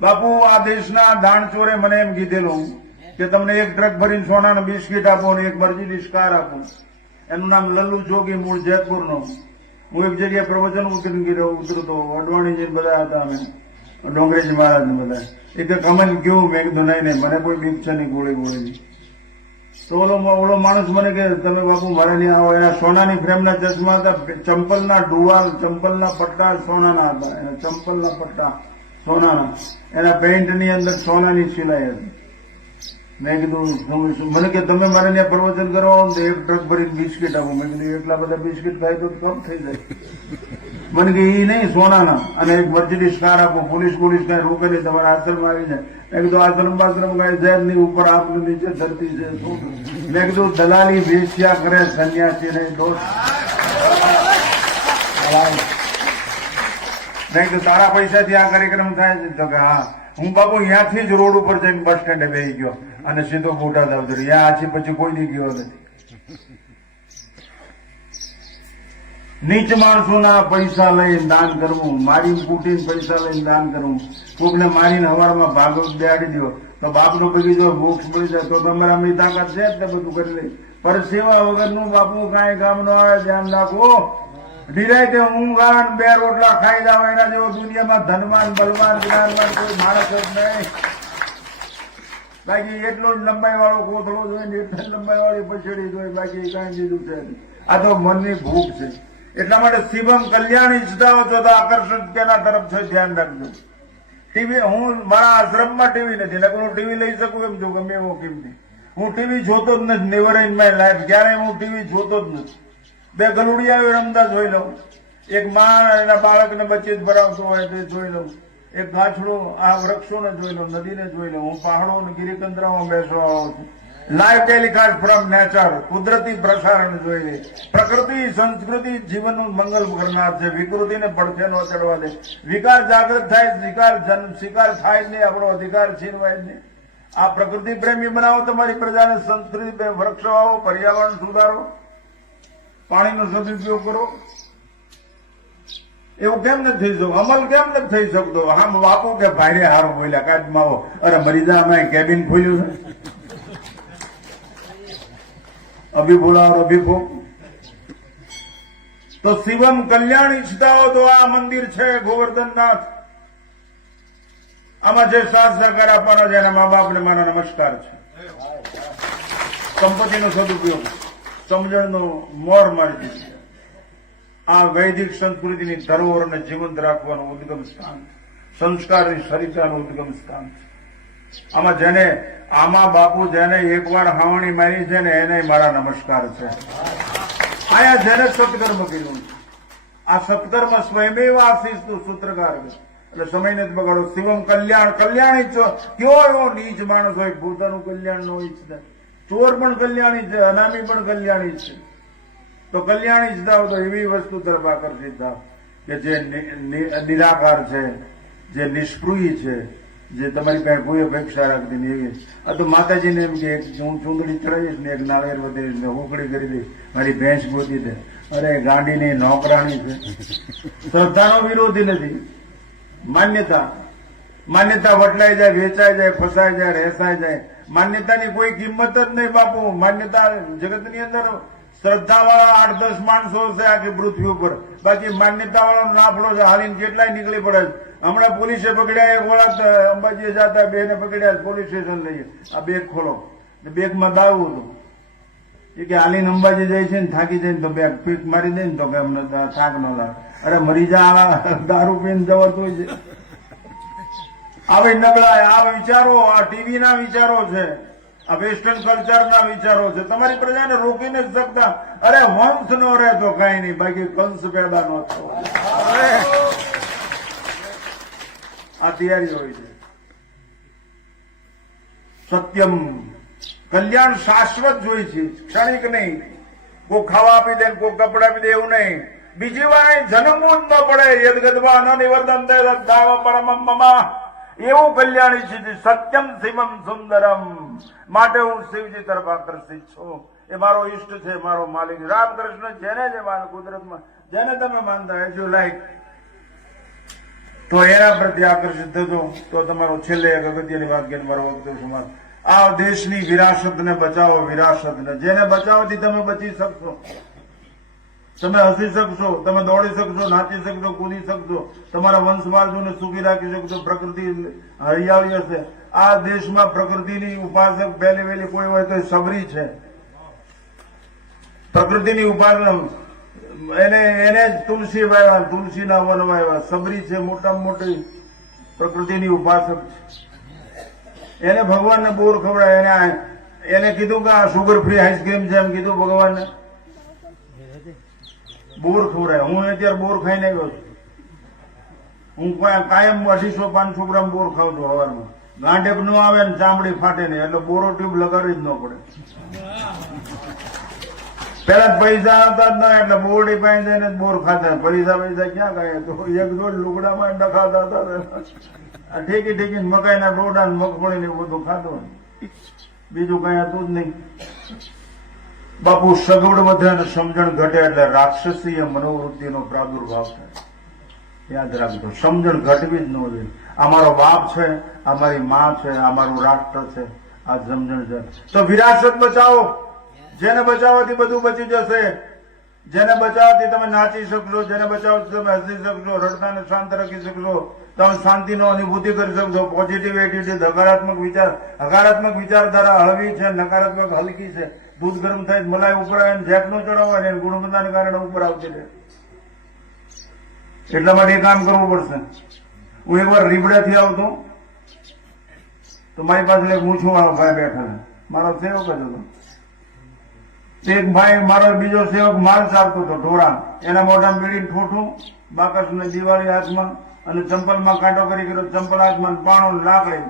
બાપુ આ દેશના દાણચોરે મને એમ કીધેલું કે તમને એક ટ્રક ભરીને સોનાના બિસ્કીટ આપો ને એક મર્જીડીસ કાર આપો. એનું નામ લલ્લુ જોગી, મૂળ જયપુરનો. હું એક જગ્યાએ પ્રવચન ઉતરતો અડવાણીજી બધા હતા, અમે ડોંગરેજી મહારાજ ને બધા. એ કે કમન કેવું? મેં કીધું નહીં, મને કોઈ બીક છે નહીં ગોળી ગોળી. તો ઓલો માણસ મને કે તમે બાપુ મારા નહીં આવો. એના સોનાની ફ્રેમના ચશ્મા હતા, ચંપલના ડુવાલ, ચંપલના પટ્ટા સોનાના હતા, એના ચંપલના પટ્ટા સોનાના, એના પેન્ટની અંદર સોનાની સિલાઈ હતી. મેં કીધું મને કે તમે મારે ત્યાં પ્રવચન કરો તો એક ટ્રક ભરીને બિસ્કીટ આપો. મેં કીધું એટલા બધા બિસ્કીટ ખાય તો કમ થઈ જાય. મને કે એ નહીં, સોનાના, અને એક મર્સિડીઝ કાર આપો. પોલીસ કઈ રોકે નહીં, તમારા આશ્રમમાં આવી જાય. મેં કીધું આશ્રમ બાશ્રમ કઈ જાય નહીં, ઉપર આપનું નીચે ધરતી છે. મેં કીધું દલાલી વેશ્યા કરે સન્યાસી નહીં દોષ. મેં કીધું તારા પૈસાથી આ કાર્યક્રમ થાય છે? તો કે હા. હું બાપુ અહીંયાથી જ રોડ ઉપર જઈને બસ સ્ટેન્ડે બેસી ગયો અને સીધો બોટાદ આવતો. ત્યાં આછી પછી કોઈ નહીં ગયો નથી. નીચ માણસોના પૈસા લઈને દાન કરવું, મારીને કૂટીને પૈસા લઈને દાન કરવું, કોકને મારીને હવારમાં ભાગવત બેહાડી દો તો બાપનો બગીચો મોક્ષ મળી જાય. તો તમારામાં તાકાત છે એટલે બધું કરી લે. પર સેવા વગરનું બાપુ કાંઈ કામ ન આવે. ધ્યાન રાખો. નિરાયતે ઊંઘ આવે ને 2 રોટલા ખાઈ જાવ, એના જેવો દુનિયામાં ધનવાન બલવાન જ્ઞાનવાન કોઈ માણસ જ નહીં. બાકી એટલો જ લંબાઈ વાળો કોથળો જોઈએ ને એટલી લંબાઈ વાળી પછેડી જોઈએ, બાકી કઈ બીજું છે. આ તો મનની ભૂખ છે. એટલા માટે શિવમ કલ્યાણ ઈચ્છતા હો છો તો આકર્ષણ તેના તરફ છે, ધ્યાન રાખજો. ટીવી, હું મારા આશ્રમમાં ટીવી નથી, નકર હું ટીવી લઈ શકું એમ છું ગમે એવો કિંમતી. હું ટીવી જોતો જ નથી. નેવર ઇન માય લાઈફ ક્યારેય હું ટીવી જોતો જ નથી. 2 ગલુડિયા રમતા જોઈ લઉં, એક માં એના બાળકને બચીત ભરાવતો હોય તે જોઈ લઉં, એક ગાછડો આ વૃક્ષોને જોઈ લઉં, નદીને જોઈ લઉં. હું પહાડો અને ગિરિકંદરામાં બેસવા આવું છું. લાઈવ ટેલિકાસ્ટ ફ્રોમ નેચર, કુદરતી પ્રસારણ જોઈ લે. પ્રકૃતિ સંસ્કૃતિ જીવનનું મંગલ કરનાર છે. વિકૃતિને પડખે ન ચડવા દે. વિકાર જાગૃત થાય, શિકાર થાય જ નહીં, આપણો અધિકાર છીનવાય જ નહીં. આ પ્રકૃતિ પ્રેમી બનાવો તમારી પ્રજાને, સંસ્કૃતિ વૃક્ષો આવો, પર્યાવરણ સુધારો, પાણીનો સદુપયોગ કરો. એવું કેમ નથી થઈ શકતું? અમલ કેમ નથી થઈ શકતો? આમ બાપુ કે ભાઈ હારો બોલ્યા કાઢમાં આવો, અરે મરી જા, અમે કેબિન ખોલ્યું છે. અભી બોલાવો અભી ભોગ. તો શિવમ કલ્યાણ ઈચ્છતા હો તો આ મંદિર છે ગોવર્ધનનાથ. આમાં જે સાથ સહકાર આપવાનો છે એના મા બાપને મારા નમસ્કાર છે. સંપત્તિનો સદુપયોગ, સમજણનો મોર મારી દીધી. આ વૈદિક સંસ્કૃતિની ધરોહરને જીવંત રાખવાનું ઉદ્ગમ સ્થાન, સંસ્કારની સરિતાનું ઉદ્ગમ સ્થાન છે. આમાં જેને આમાં બાપુ જેને એકવાર હાવણી મારી છે ને એને મારા નમસ્કાર છે. આયા જેને સત્કર્મ કર્યું છે, આ સત્કર્મ સ્વયમેવ આશીષનું સૂત્રકાર છે. એટલે સમય નથી બગાડો. શિવમ કલ્યાણ, કલ્યાણ ઈચ્છો. કેવો એવો નીચ માણસ હોય પોતાનું કલ્યાણ ન ઈચ્છતા. ચોર પણ કલ્યાણી છે, અનામી પણ કલ્યાણી છે. તો કલ્યાણ ઈચ્છતા હો તો એવી વસ્તુ તરફ આકર્ષિત થાવ કે જે નિરાકાર છે, જે નિષ્પૃહી છે, જે તમારી પાસે કોઈ અપેક્ષા રાખતી નહીં એવી. આ તો માતાજીને એમ કે હું ચૂંદડી ચડાવીશ ને એક નાળિયેર વધીશ ને ઉકળી કરી દઈશ, મારી ભેંસ ગોતી દે. અરે ગાંડીની નોકરાણી છે. શ્રદ્ધાનો વિરોધી નથી. માન્યતા વટલાઈ જાય, વેચાઈ જાય, ફસાઈ જાય, રહેસાઈ જાય. માન્યતાની કોઈ કિંમત જ નહીં બાપુ. માન્યતા જગતની અંદર શ્રદ્ધા વાળા 8-10 માણસો છે આખી પૃથ્વી ઉપર. બાકી માન્યતા વાળો નાફડો છે, હાલીને કેટલાય નીકળી પડે છે. હમણાં પોલીસે પકડ્યા, એક વળત અંબાજી જતા 2 ને પકડ્યા, પોલીસ સ્ટેશન લઈએ. આ બેગ ખોલો, બેગમાં દાવું હતું. એ કે હાલીને અંબાજી જાય છે ને થાકી જાય ને તો બેગ પીક મારી દે ને તો કે અમને થાક ન લાગે. અરે મરી જા, દારૂ પીને જવાતું છે. આવી નબળા આ વિચારો, આ ટીવી ના વિચારો છે, આ વેસ્ટર્ન કલ્ચર ના વિચારો છે. તમારી પ્રજાને રોકી નથી શકતા. અરે વંશ નો રહે તો કઈ નહીં, બાકી કંસ પેદા ન થવો. આ તૈયારી હોય છે. સત્યમ કલ્યાણ શાશ્વત જોઈ છે, ક્ષણિક નહીં. કોઈ ખાવા આપી દે કોઈ કપડા આપી દે એવું નહીં. બીજી વાર જન્મવું જ ન પડે. યદગદવા ન નિવર્તન દાવ પરમમ્મા, એવું કલ્યાણ છે. સત્યમ શિવમ સુંદરમ. માટે હું શિવજી તરફ આકર્ષિત છું. એ મારો ઈષ્ટ છે, મારો માલિક રામકૃષ્ણ. જેને જે માન કુદરતમાં જેને તમે માનતા એઝ યુ લાઈક. તો એના પ્રત્યે આકર્ષિત થજો. તો તમારો છેલ્લે એક અગત્યની વાત કે મારો વક્તવ્ય સમાપ્ત. આ દેશની વિરાસતને બચાવો, વિરાસતને. જેને બચાવવાથી તમે બચી શકશો, તમે હસી શકશો, તમે દોડી શકશો, નાચી શકશો, કૂદી શકશો, તમારા વંશવારજોને સુખી રાખી શકશો, પ્રકૃતિ હરિયાળી હશે. આ દેશમાં પ્રકૃતિની ઉપાસક પહેલી વહેલી કોઈ હોય તો સબરી છે. પ્રકૃતિની ઉપાસના એને તુલસી વાવ્યા, તુલસીના વન વાવ્યા. સબરી છે મોટામાં મોટી પ્રકૃતિની ઉપાસક છે. એને ભગવાનને બોર ખવડાય. એને કીધું કે આ સુગર ફ્રી આઈસ્ક્રીમ છે એમ કીધું ભગવાનને. બોર ખવડાય. હું અત્યારે બોર ખાઈને આવ્યો છું. હું કાયમ 250-500 ગ્રામ બોર ખાઉં છું સવારમાં. ગાંઠેક ન આવે ને ચામડી ફાટે નહીં, એટલે બોરો ટ્યુબ લગાડવી જ ન પડે. પેલા પૈસા આવતા જ ના, એટલે બોરડી પાસે જઈને બોર ખાતા. પૈસા ક્યાં ગયા? તો એક દોઢ લુગડામાં ડખાતા હતા. ઠેકી ઠેકીને મકાઈના ડોડા મગફળી ને બધું ખાતું, બીજું કઈ હતું જ નહીં. બાપુ, સગવડ વધે અને સમજણ ઘટે એટલે રાક્ષસીય મનોવૃત્તિનો પ્રાદુર્ભાવ થાય. યાદ રાખજો, સમજણ ઘટવી જ ન જોઈએ. અમારો બાપ છે, અમારી માં છે, અમારું રાષ્ટ્ર છે, આ સમજણ છે. તો વિરાસત બચાવો. જેને બચાવવાથી બધું બચી જશે. જેને બચાવવાથી તમે નાચી શકશો, જેને બચાવવાથી તમે હસી શકશો, રડતાને શાંત રાખી શકશો, તમે શાંતિનો અનુભૂતિ કરી શકશો. પોઝિટિવ એટીટ્યુડ, હકારાત્મક વિચારધારા હળવી છે, નકારાત્મક હલકી છે. દૂધ ગરમ થાય મલાઈ ઉપર આવે, જેક નો ચડાવવા ને ગુણવત્તાને કારણે ઉપર આવતી રહે. એટલા માટે એ કામ કરવું પડશે. હું એકવાર રીબડાથી આવતો તો મારી પાસે એક મૂછું ભાઈ બેઠા, મારો સેવક જ હતો. એક ભાઈ મારો બીજો સેવક માલ ચાલતો હતો ઢોરા. એના મોઢામાં બીડીને ઠોઠું, બાકસને દિવાળી હાથમાં અને ચંપલમાં કાંટો કરી ગયો. ચંપલ હાથમાં પાણો લાકડી.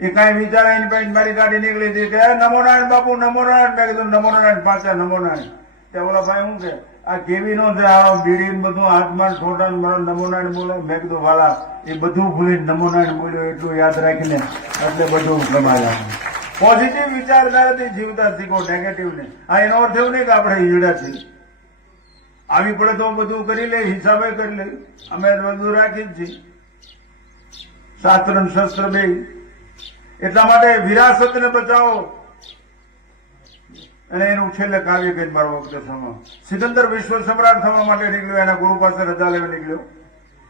એ કઈ વિચારે એની પાસે મારી ગાડી નીકળી હતી કે નમો નારાયણ બાપુ, નમો નારાયણ. મેં કીધું નમો નારાયણ, પાછા નમો નારાયણ. ત્યાં ઓલા ભાઈ શું કે આ કેવી નો છે, આ બીડી બધું હાથમાં ઠોઠા મારો નમો નારાયણ બોલે. મેં કીધું વાલા, એ બધું ભૂલી નમો નારાયણ બોલ્યો એટલું યાદ રાખીને એટલે બધું કમાયા. પોઝિટિવ વિચારધારાથી જીવતા શીખો, નેગેટિવ ને. આ એનો અર્થ એવું નહીં કે આપણે હીડા છીએ. આવી પડે તો બધું કરી લે, હિસાબે કરી લે. અમે બધું રાખી જ છીએ, શાસ્ત્ર અને શસ્ત્ર બે. એટલા માટે વિરાસતને બચાવો. અને એનું છેલ્લે કાવ્ય કઈ મારો વખતે સમા. સિકંદર વિશ્વ સમ્રાટ થવા માટે નીકળ્યો. એના ગુરુ પાસે રજા લેવા નીકળ્યો.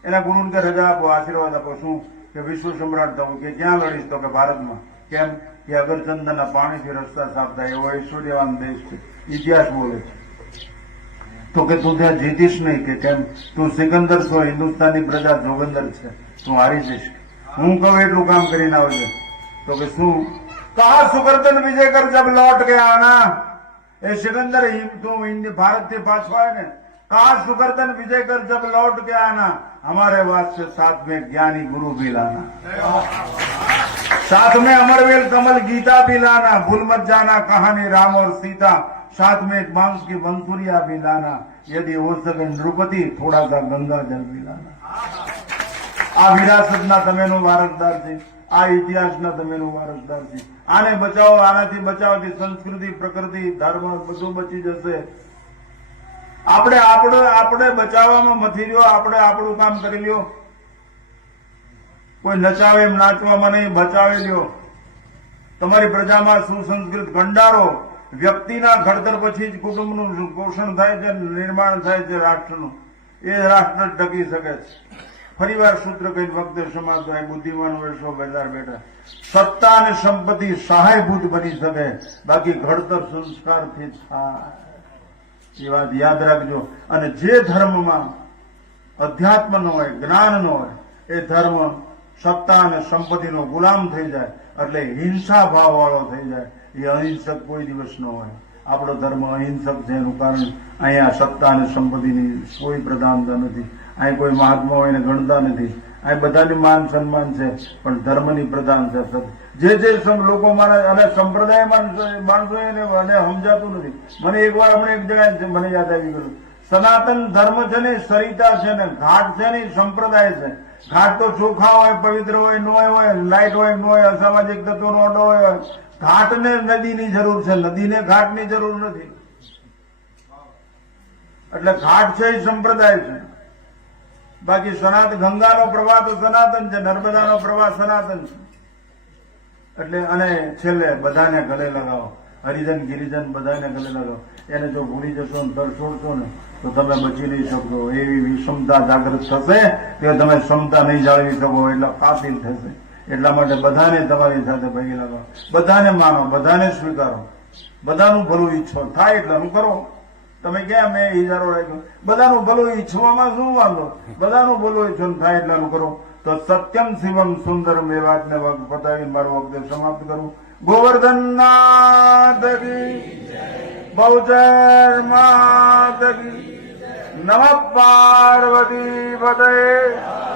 એના ગુરુને કે રજા આપો, આશીર્વાદ આપો. શું કે વિશ્વ સમ્રાટ થવું? કે ક્યાં લડીશ? તો કે ભારતમાં. કેમ? કે અગરચંદનના પાણીથી રસ્તા સાફ થાય એવો ઐશ્વર્યવાન દેશ છે. ઇતિહાસ બોલે છે. તો કે તું ત્યાં જીતીશ નહીં. કે કેમ? તું સિકંદર છો, હિન્દુસ્તાનની પ્રજા જોગંદર છે, તું હારી જઈશ. હું કહું એટલું કામ કરીને આવજે. તો કે શું? કહા સુગર્દન વિજય કર જબ લौट के आना. એ સિકંદર, તું ભારત થી પાછો આવે ને, कहा सुगर्दन विजय कर जब लौट के आना, हमारे वास्ते साथ में ज्ञानी गुरु भी लाना, साथ में अमरवेल कमल गीता भी लाना, भूल मत जाना कहानी राम और सीता, साथ में एक बांस की बंसुरिया भी लाना, यदि हो सके नृपति थोड़ा सा गंगा जल भी लाना. આ વિરાસતના તમેનો વારસદાર છે, આ ઇતિહાસના તમેનો વારસદાર છે. આને બચાવો, આનાથી બચાવવાથી સંસ્કૃતિ, પ્રકૃતિ, ધર્મ બધું બચી જશે. આપણે બચાવવામાં મથી રહ્યો, આપણે આપણું કામ કરી લ્યો. કોઈ નચાવે એમ નાચવામાં નહીં, બચાવી લ્યો. તમારી પ્રજામાં સુસંસ્કૃત ભંડારો. વ્યક્તિના ઘડતર પછી જ કુટુંબનું પોષણ થાય છે, નિર્માણ થાય છે રાષ્ટ્રનું. એ રાષ્ટ્ર ટકી શકે છે. ફરીવાર સૂત્ર કઈ વખતે સમાજ બુદ્ધિમાન વર્ષો બેઠા. સત્તા અને સંપત્તિ સહાયભૂત બની શકે, બાકી ઘડતર સંસ્કારથી થાય. એ વાત યાદ રાખજો. અને જે ધર્મમાં અધ્યાત્મ નો હોય, જ્ઞાન નો હોય, એ ધર્મ સત્તા અને સંપત્તિનો ગુલામ થઈ જાય, એટલે હિંસા ભાવ વાળો થઈ જાય. એ અહિંસક કોઈ દિવસ ન હોય. આપણો ધર્મ અહિંસક છે, એનું કારણ અહીંયા સત્તા અને સંપત્તિની કોઈ પ્રધાનતા નથી. અહીં કોઈ મહાત્મા હોય ને ગણતા નથી. અહીં બધાની માન સન્માન છે, પણ ધર્મની પ્રધાન છે. જે લોકો મારા અને સંપ્રદાય માણસો એને સમજાતું નથી. મને એકવાર હમણાં એક જગ્યાએ મને યાદ આવી ગયું, સનાતન ધર્મ છે ને, સરિતા છે ને, ઘાટ છે ને, સંપ્રદાય છે. ઘાટ તો ચોખ્ખા હોય, પવિત્ર હોય, ન હોય, લાઈટ હોય, ન હોય, અસામાજિક તત્વોનો અડ્ડો હોય. ઘાટને નદીની જરૂર છે, નદીને ઘાટની જરૂર નથી. એટલે ઘાટ છે એ સંપ્રદાય છે. બાકી સનાતન ગંગાનો પ્રવાહ તો સનાતન છે, નર્મદાનો પ્રવાહ સનાતન છે. એટલે અને છેલ્લે બધાને ગલે લગાવો, હરિજન ગિરિજન બધાને ગલે લગાવો. એને જો ભૂલી જશો ને તર છોડશો ને તો તમે બચી નહીં શકશો. એવી વિષમતા જાગૃત થશે કે તમે ક્ષમતા નહીં જાળવી શકો, એટલે કાતિલ થશે. એટલા માટે બધાને તમારી સાથે પગે લગાવો, બધાને માનો, બધાને સ્વીકારો, બધાનું ભલું ઈચ્છો, થાય એટલાનું કરો. તમે ક્યાં મેં ઇજારો રાખ્યો? બધાનું ભલું ઈચ્છવામાં શું વાંધો? બધાનું ભલું ઈચ્છો થાય એટલાનું કરો. તો સત્યમ શિવમ સુંદરમ એ વાતને પતાવી મારો વખતે સમાપ્ત કરું. ગોવર્ધન નાથ કી બહુચર માત કી. નમઃ પાર્વતી પતયે.